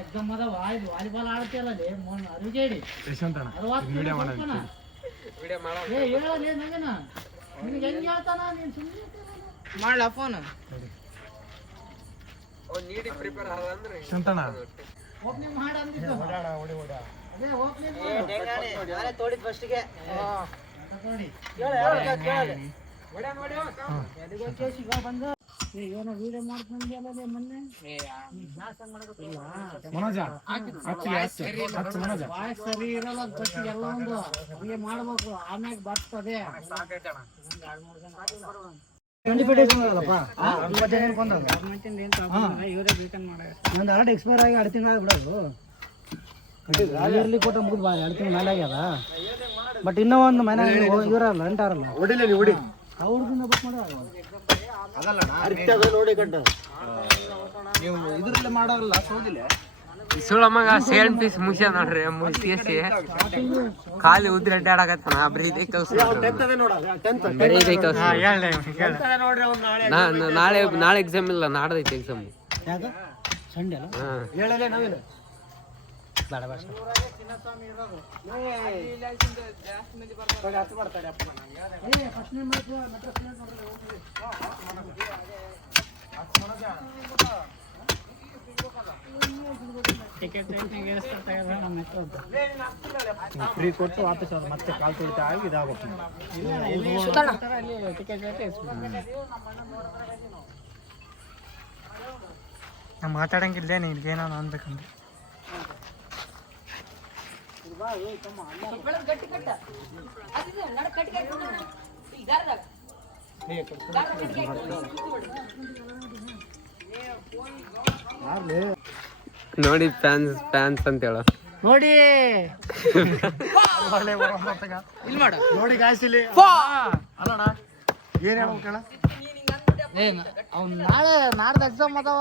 exam ಅದ volleyball ಆಡ್ತಿಯಲ್ಲ ಅರುಗೇಡಿ ನಿನಗೆ ಹೆಂಗ್ ಹೇಳ್ತಾನ ನೀನ್ ಸುಮ್ಮನೆ ಮಾಡ್ಲಾ ಫೋನ್ ಓಪನಿಂಗ್ ಮಾಡ ಅಂದಿದ್ದು ಅದೇ ಓಪನಿಂಗ್ ತೋಡಿದ್ ಫಸ್ಟ್ಗೆ ಬಂದ ಏನೋ ವಿಡಿಯೋ ಮಾಡ್ಕೊಂಡ್ಯಲ್ಲ ಮೊನ್ನೆ ಸರಿ ಇರಲ್ಲ ಫಸ್ಟಿಗೆ ಎಲ್ಲ ಒಂದು ಹಂಗೆ ಮಾಡ್ಬೇಕು ಆಮ್ಯಾಗ ಬರ್ತದೆ ಎಕ್ಸ್ಪೈರ್ ಆಗಿ 2 ತಿಂಗಳು ಆಗ್ಬಿಡೋದು ಕೊಟ್ಟ ಮುಗಿದ್ 2 ತಿಂಗಳು ಮೇಲೆ ಆಗ್ಯದ ಬಟ್ ಇನ್ನೂ ಒಂದು ಮನೆ ಇವರಲ್ಲ ಎಂಟಾರಲ್ಲ ಅವ್ರದಿಂದ ಬುಕ್ ನೀವು ಇದ್ರಲ್ಲೇ ಮಾಡೋರಲ್ಲ ಸೋದಿಲ್ಲ ಸುಳಮಗ 7 ಪೀಸ್ ಮುಗಿಸ ನೋಡ್ರಿ ಮುಗಿಸಿ ಖಾಲಿ ಉದ್ರಿ ಅಡ್ಡಾಡಕತ್ತಾನ ಬರೀ ಇದೇ ಕೆಲಸ ನಾಳೆ ಎಕ್ಸಾಮ್ ಇಲ್ಲ ನಾಡ್ದೈತೆ ಎಕ್ಸಾಮ್ ಸಂಡೆ ಹೇಳಲೇ ನಾವಿಲ್ಲ ಬೇಡ ಬೇಡ ಫ್ರೀ ಕೊಟ್ಟು ವಾಪಸ್ ಮತ್ತೆ ಕಾಲ್ ತುಳಿತಾ ಆಗಿ ಇದಾಗುತ್ತೆ ನಾವು ಮಾತಾಡಂಗಿಲ್ಲ ನಿನ್ಗೇನೋ ಅನ್ಬೇಕಂದ್ರೆ ನೋಡಿ ಫ್ಯಾನ್ಸ್ ಅಂತ ಹೇಳ ನೋಡಿ ನೋಡಿ ಗಾಯಿಸಿಲಿ ಅಲ್ಲಣ್ಣ ಏನ್ ಹೇಳ್ಬೇಕಣ್ಣ ಅವ್ನು ನಾಡ್ದು ಎಕ್ಸಾಮ್ ಅದಾವ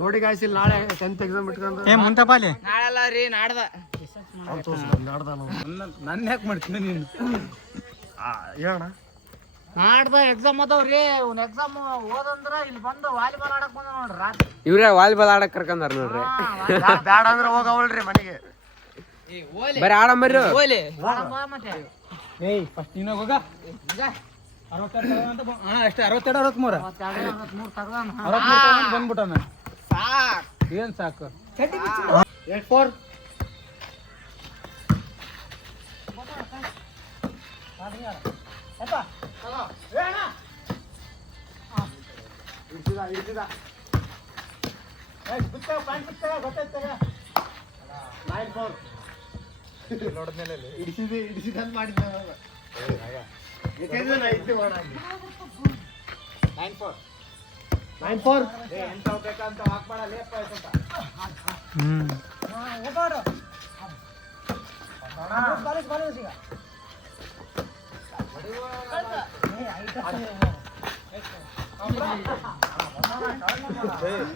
ನೋಡಿ ಗಾಯಿಸಿಲ್ಲ ನಾಳೆ 10th ಎಕ್ಸಾಮ್ ಇಟ್ಕೊಂಡು ಮುಂತಪಾಲಿ ನಾಳೆಲ್ಲ ರೀ ನಾಡ್ದ ನನ್ನ ಯಾಕೆ ಮಾಡ್ತೀನಿ ನೀನು ಹೇಳಣ್ಣ ನಾಡ್ದ ಎಕ್ಸಾಮ್ ಅದಾವ್ರಿ ಅವ್ನ ಎಕ್ಸಾಮ್ ಓದಂದ್ರ ಇಲ್ಲಿ ಬಂದು ವಾಲಿಬಾಲ್ ಆಡಕ್ ಬಂದ ನೋಡ್ರಿ ರಾತ್ರಿ ಇವ್ರೇ ವಾಲಿಬಾಲ್ ಆಡಕ್ ಕರ್ಕೊಂಡಾರ ನೋಡ್ರಿ ಬ್ಯಾಡ ಅಂದ್ರೆ ಹೋಗವಲ್ರಿ ಮನೆಗೆ ಬರೀ ಆಡಂಬರ್ರಿ ಮತ್ತೆ ಏಯ್ ಫಸ್ಟ್ ನೀನು ಹೋಗ 62 ಅಂತ ಅಷ್ಟೇ 62 63 ಬಂದ್ಬಿಟ್ಟಾನ ಸಾಕು ಏನ್ ಸಾಕು 84 94